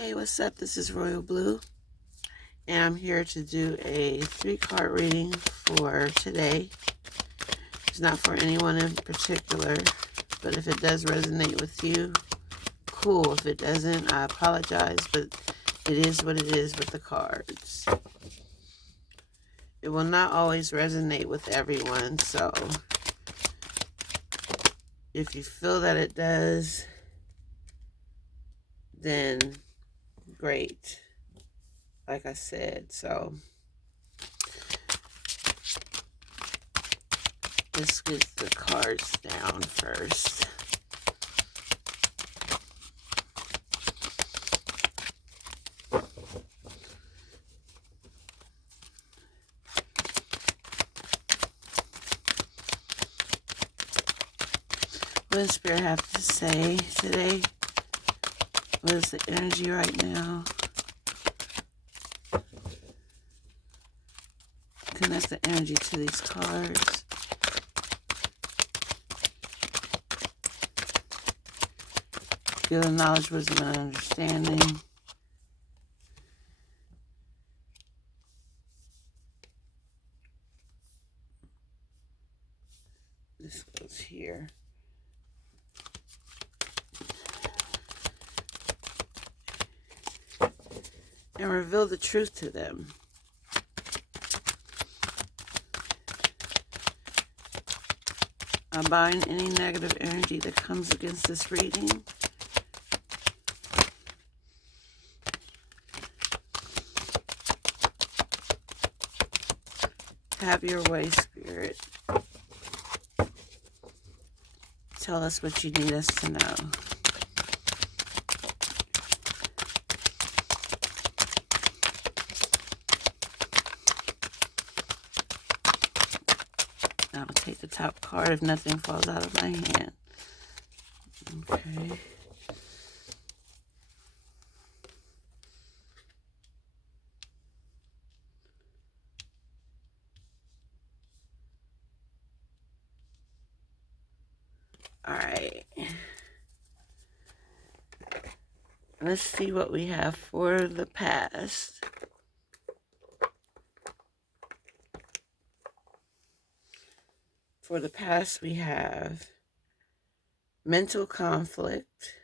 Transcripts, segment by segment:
Hey, what's up? This is Royal Blue, and I'm here to do a 3-card reading for today. It's not for anyone in particular, but if it does resonate with you, cool. If it doesn't, I apologize, but it is what it is with the cards. It will not always resonate with everyone, so if you feel that it does, then great. Like I said, so let's get the cards down first. What does Spirit have to say today? What is the energy right now? Connect the energy to these cards. Give them knowledge, wisdom, and understanding. This goes here. And reveal the truth to them. I bind any negative energy that comes against this reading. Have your way, Spirit. Tell us what you need us to know. I'll take the top card if nothing falls out of my hand. Okay. All right. Let's see what we have for the past. For the past, we have mental conflict,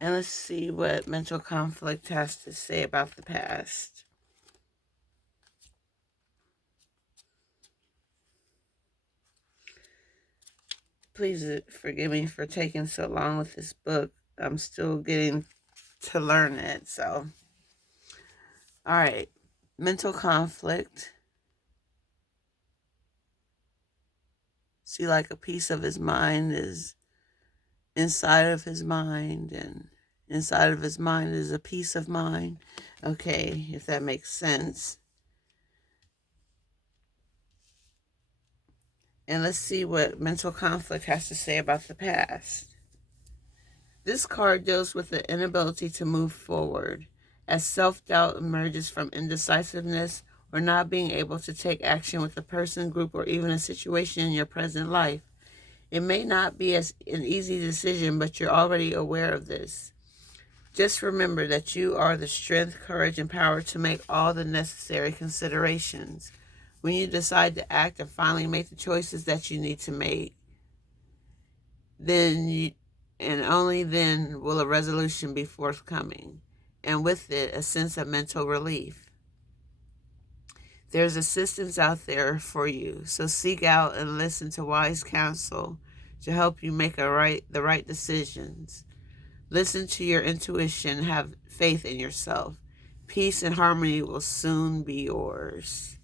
and let's see what mental conflict has to say about the past. Please forgive me for taking so long with this book. I'm still getting to learn it, so. All right, mental conflict. See, like a piece of his mind is inside of his mind, and inside of his mind is a piece of mind. Okay, if that makes sense. And let's see what mental conflict has to say about the past. This card deals with the inability to move forward, as self-doubt emerges from indecisiveness or not being able to take action with a person, group, or even a situation in your present life. It may not be an easy decision, but you're already aware of this. Just remember that you are the strength, courage, and power to make all the necessary considerations. When you decide to act and finally make the choices that you need to make, and only then will a resolution be forthcoming, and with it, a sense of mental relief. There's assistance out there for you, so seek out and listen to wise counsel to help you make the right decisions. Listen to your intuition, have faith in yourself. Peace and harmony will soon be yours.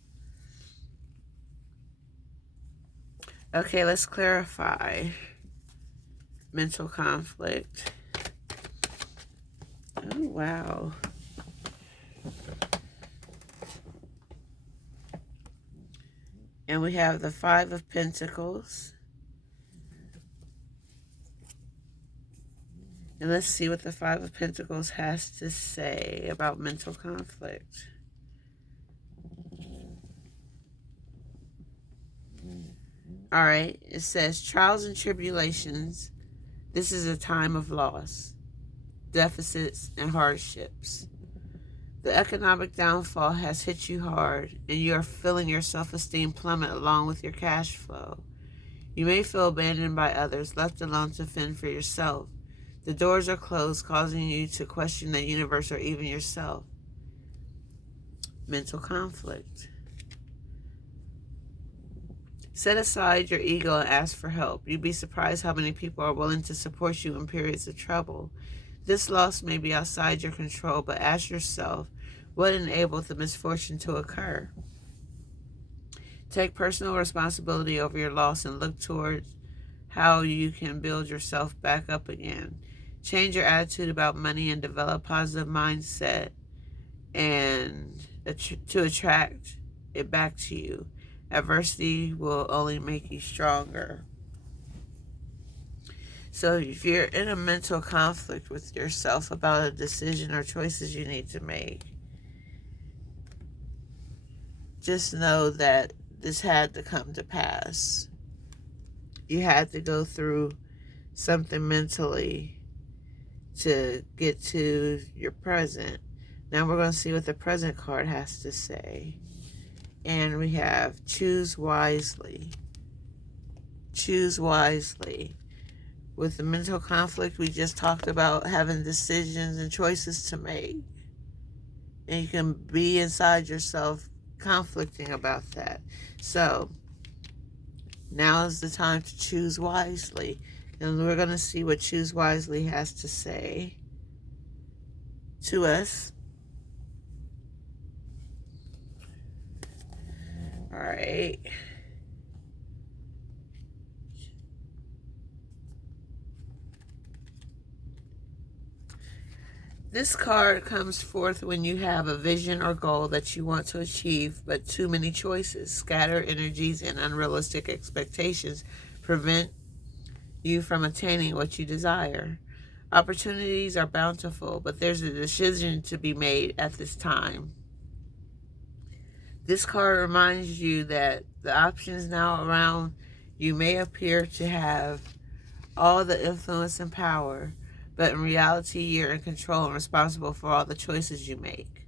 Okay, let's clarify mental conflict. Oh, wow. And we have the 5 of Pentacles. And let's see what the 5 of Pentacles has to say about mental conflict. All right, it says trials and tribulations. This is a time of loss, deficits, and hardships. The economic downfall has hit you hard, and you are feeling your self-esteem plummet along with your cash flow. You may feel abandoned by others, left alone to fend for yourself. The doors are closed, causing you to question the universe or even yourself. Mental conflict. Set aside your ego and ask for help. You'd be surprised how many people are willing to support you in periods of trouble. This loss may be outside your control, but ask yourself, what enabled the misfortune to occur? Take personal responsibility over your loss and look towards how you can build yourself back up again. Change your attitude about money and develop a positive mindset and to attract it back to you. Adversity will only make you stronger. So if you're in a mental conflict with yourself about a decision or choices you need to make, just know that this had to come to pass. You had to go through something mentally to get to your present. Now we're going to see what the present card has to say. And we have choose wisely. Choose wisely. With the mental conflict, we just talked about having decisions and choices to make. And you can be inside yourself conflicting about that. So now is the time to choose wisely. And we're going to see what choose wisely has to say to us. All right. This card comes forth when you have a vision or goal that you want to achieve, but too many choices, scattered energies, and unrealistic expectations prevent you from attaining what you desire. Opportunities are bountiful, but there's a decision to be made at this time. This card reminds you that the options now around you may appear to have all the influence and power, but in reality, you're in control and responsible for all the choices you make.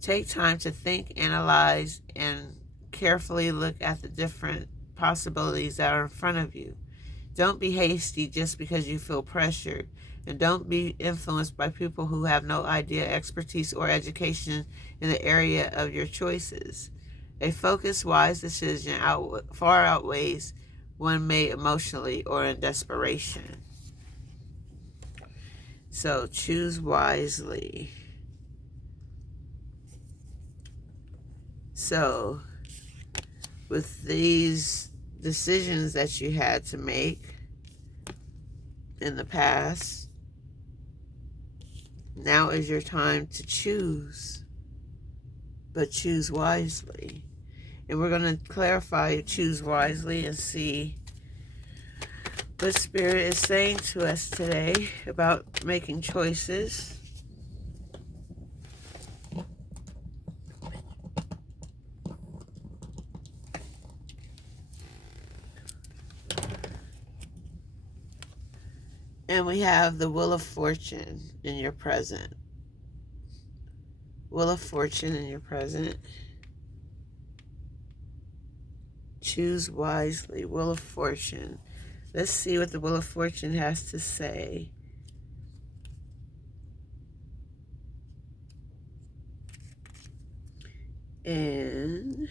Take time to think, analyze, and carefully look at the different possibilities that are in front of you. Don't be hasty just because you feel pressured, and don't be influenced by people who have no idea, expertise, or education in the area of your choices. A focused, wise decision far outweighs one made emotionally or in desperation. So choose wisely. So with these decisions that you had to make in the past, now is your time to choose, but choose wisely. And we're going to clarify choose wisely and see what Spirit is saying to us today about making choices. And we have the Wheel of Fortune in your present. Wheel of Fortune in your present. Choose wisely. Wheel of Fortune. Let's see what the Wheel of Fortune has to say. And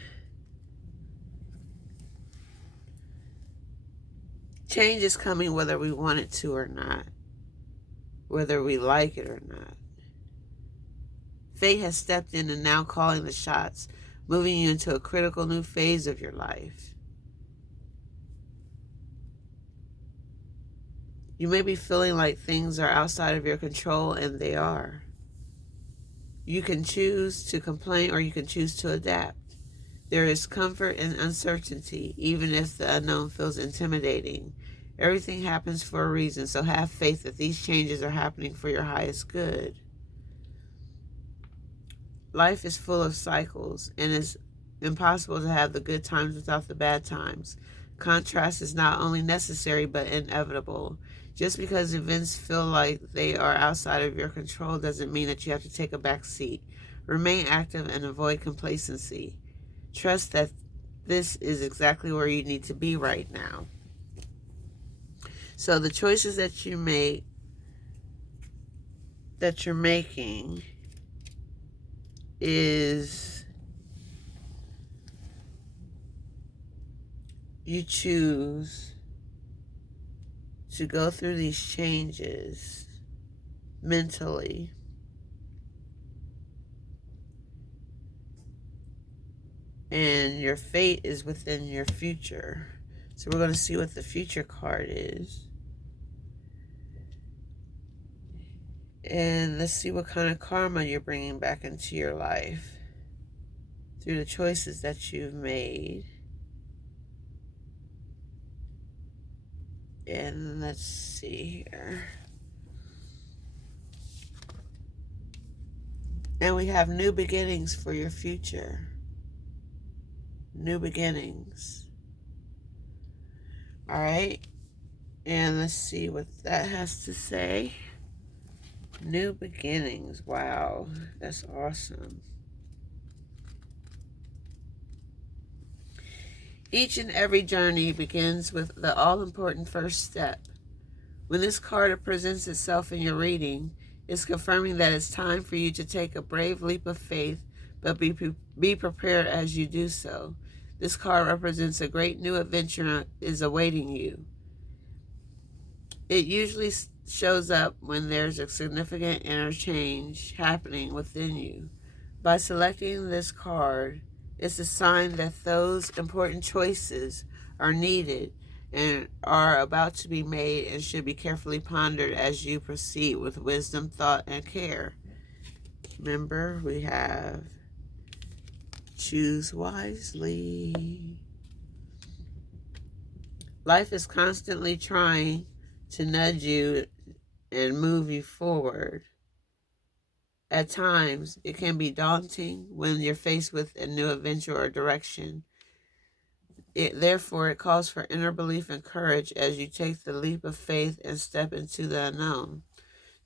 change is coming whether we want it to or not. Whether we like it or not. Fate has stepped in and now calling the shots, moving you into a critical new phase of your life. You may be feeling like things are outside of your control, and they are. You can choose to complain or you can choose to adapt. There is comfort in uncertainty, even if the unknown feels intimidating. Everything happens for a reason, so have faith that these changes are happening for your highest good. Life is full of cycles, and it's impossible to have the good times without the bad times. contrast is not only necessary but inevitable. Just because events feel like they are outside of your control doesn't mean that you have to take a back seat. Remain active and avoid complacency. Trust that this is exactly where you need to be right now. So the choices that you're making is you choose to go through these changes mentally, and your fate is within your future. So we're going to see what the future card is. And let's see what kind of karma you're bringing back into your life through the choices that you've made. And let's see here. And we have new beginnings for your future. New beginnings. All right. And let's see what that has to say. New beginnings. Wow. That's awesome. Each and every journey begins with the all-important first step. When this card presents itself in your reading, it's confirming that it's time for you to take a brave leap of faith, but be prepared as you do so. This card represents a great new adventure is awaiting you. It usually shows up when there's a significant inner change happening within you. By selecting this card, it's a sign that those important choices are needed and are about to be made and should be carefully pondered as you proceed with wisdom, thought, and care. Remember, we have choose wisely. Life is constantly trying to nudge you and move you forward. At times, it can be daunting when you're faced with a new adventure or direction. Therefore, it calls for inner belief and courage as you take the leap of faith and step into the unknown.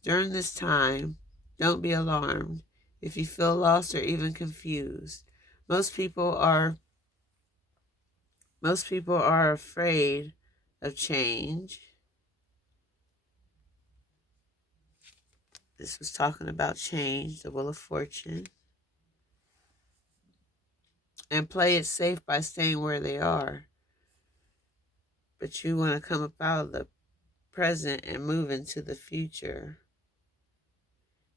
During this time, don't be alarmed if you feel lost or even confused. Most people are afraid of change. This was talking about change, the Wheel of Fortune. And play it safe by staying where they are. But you want to come up out of the present and move into the future.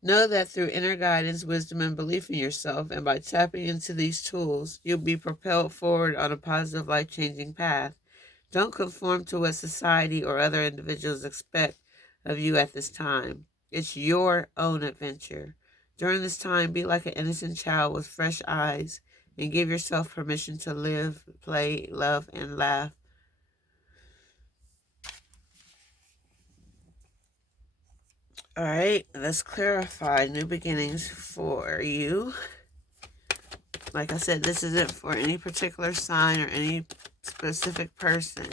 Know that through inner guidance, wisdom, and belief in yourself, and by tapping into these tools, you'll be propelled forward on a positive, life-changing path. Don't conform to what society or other individuals expect of you at this time. It's your own adventure. During this time, be like an innocent child with fresh eyes and give yourself permission to live, play, love, and laugh. All right, let's clarify new beginnings for you. Like I said, this isn't for any particular sign or any specific person.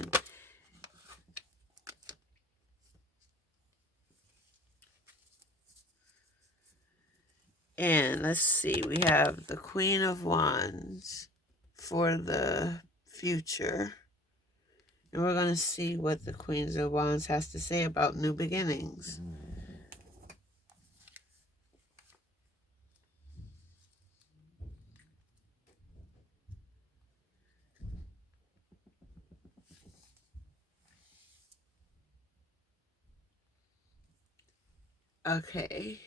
And let's see, we have the Queen of Wands for the future. And we're going to see what the Queen of Wands has to say about new beginnings. Okay.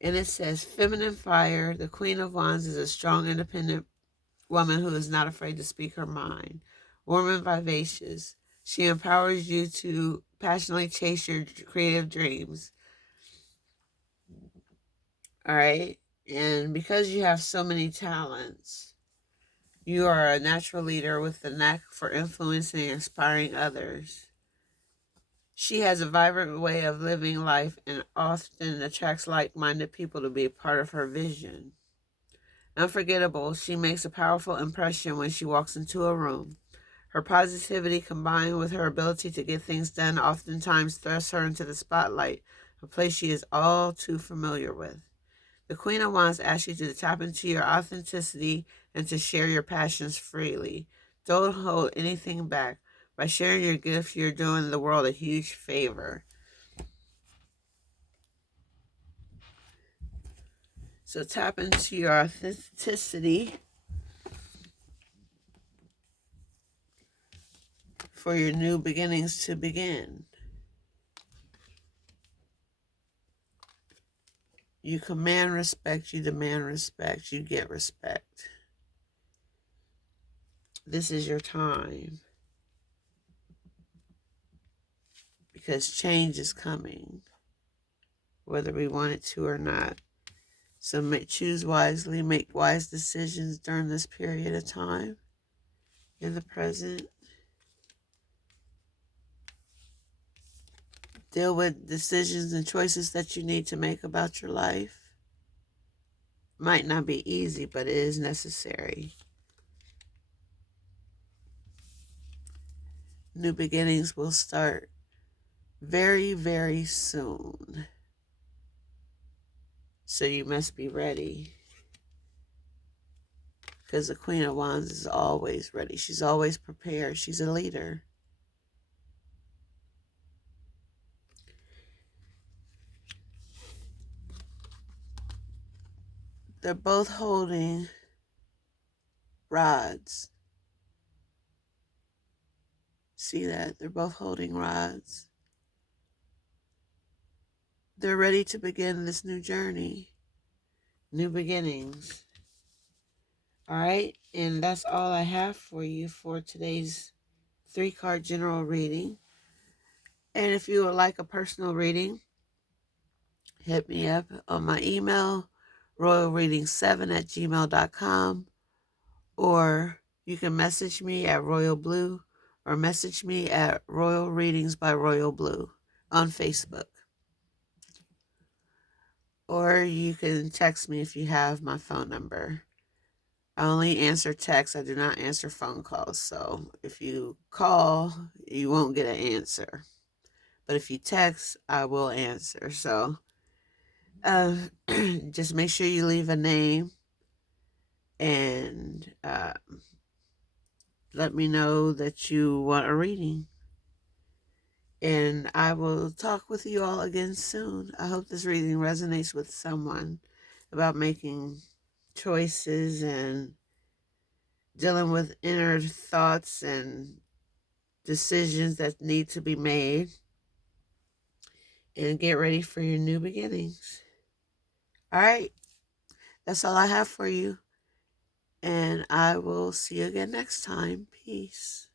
And it says, feminine fire, the Queen of Wands is a strong, independent woman who is not afraid to speak her mind. Warm and vivacious, she empowers you to passionately chase your creative dreams. All right. And because you have so many talents, you are a natural leader with the knack for influencing and inspiring others. She has a vibrant way of living life and often attracts like-minded people to be a part of her vision. Unforgettable, she makes a powerful impression when she walks into a room. Her positivity combined with her ability to get things done oftentimes thrusts her into the spotlight, a place she is all too familiar with. The Queen of Wands asks you to tap into your authenticity and to share your passions freely. Don't hold anything back. By sharing your gift, you're doing the world a huge favor. So tap into your authenticity for your new beginnings to begin. You command respect, you demand respect, you get respect. This is your time. Because change is coming, whether we want it to or not. So choose wisely, make wise decisions during this period of time in the present. Deal with decisions and choices that you need to make about your life. Might not be easy, but it is necessary. New beginnings will start very, very soon. So you must be ready. Because the Queen of Wands is always ready. She's always prepared. She's a leader. They're both holding rods. See that? They're both holding rods. They're ready to begin this new journey. New beginnings. All right? And that's all I have for you for today's 3-card general reading. And if you would like a personal reading, hit me up on my email, royalreading7@gmail.com, or you can message me at Royal Bleu, or message me at Royal Readings by Royal Bleu on Facebook. Or you can text me if you have my phone number. I only answer texts. I do not answer phone calls. So if you call, you won't get an answer. But if you text, I will answer. So just make sure you leave a name and let me know that you want a reading. And I will talk with you all again soon. I hope this reading resonates with someone about making choices and dealing with inner thoughts and decisions that need to be made. And get ready for your new beginnings. All right. That's all I have for you. And I will see you again next time. Peace.